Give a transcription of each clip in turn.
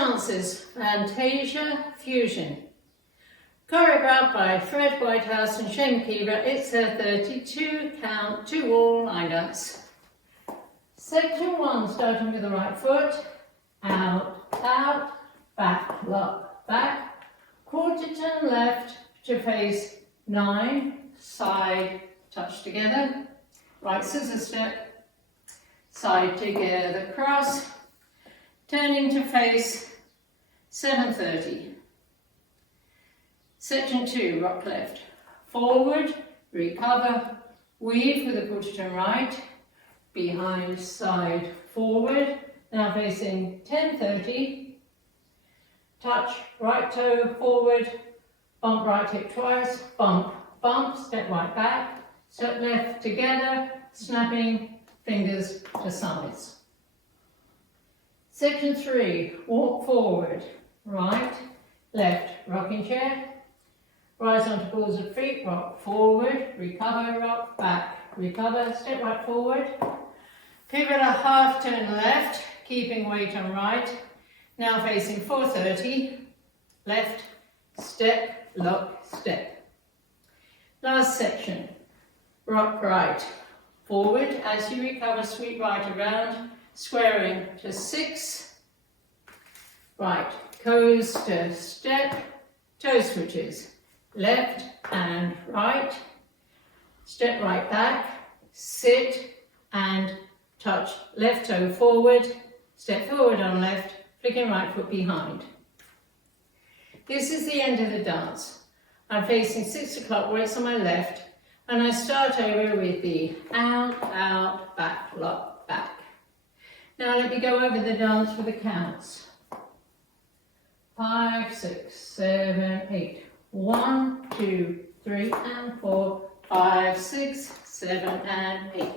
dance is Fantasia Fusion. Choreographed by Fred Whitehouse and Shane Kiever, it's a 32 count 2-wall line dance. Section 1, starting with the right foot, out, out, back, lock, back, quarter turn left to face 9, side, touch together, right scissor step, side together, cross, turning to face 7:30. Section 2, rock left, forward, recover, weave with a quarter turn right, behind, side, forward, now facing 10:30, touch, right toe, forward, bump right hip twice, bump, bump, step right back, step left together, snapping fingers to sides. Section 3, walk forward, right, left, rocking chair, rise onto balls of feet, rock forward, recover, rock back, recover, step right forward, pivot a half turn left, keeping weight on right, now facing 4:30, left, step, lock, step. Last section, rock right, forward, as you recover, sweep right around, squaring to 6, right, coaster, step, toe switches, left and right, step right back, sit and touch left toe forward, step forward on left, flicking right foot behind. This is the end of the dance. I'm facing 6 o'clock, weights on my left, and I start over with the out, out, back, lock, back. Now let me go over the dance with the counts. 5, 6, 7, 8. 1, 2, 3 and 4, 5, 6, 7 and 8.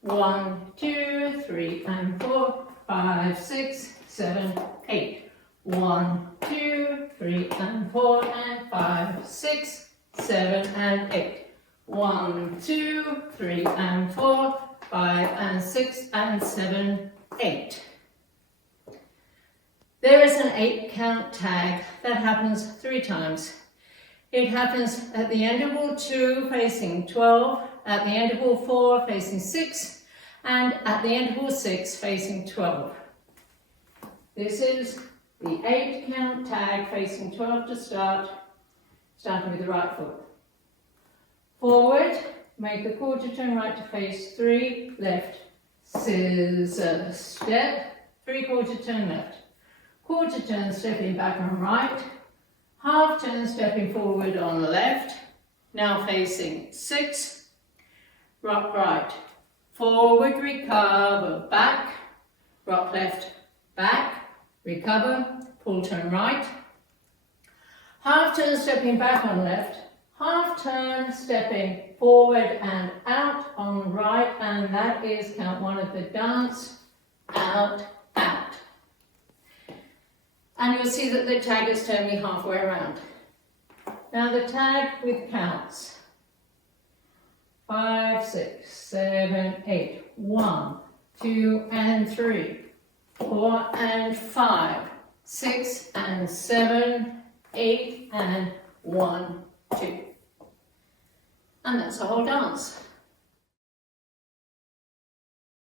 1, 2, 3 and 4, 5, 6, 7, 8. 1, 2, 3 and 4 and 5, 6, 7 and 8. 1, 2, 3 and 4, 5 and 6 and 7, 8. There is an 8 count tag that happens 3 times. It happens at the end of wall 2 facing 12, at the end of wall 4 facing 6, and at the end of wall 6 facing 12. This is the 8 count tag facing 12 to start, starting with the right foot. Forward, make the quarter turn right to face 3, left, scissor step, 3/4 turn left, quarter turn stepping back on right, half turn stepping forward on left, now facing 6, rock right, forward, recover, back, rock left, back, recover, pull turn right, half turn stepping back on left, half turn stepping forward and out on right, and that is count 1 of the dance, out, out. And you'll see that the tag has turned me halfway around. Now the tag with counts. 5, 6, 7, 8. 1, 2 and 3. 4 and 5. 6 and 7. 8 and 1, 2. And that's the whole dance.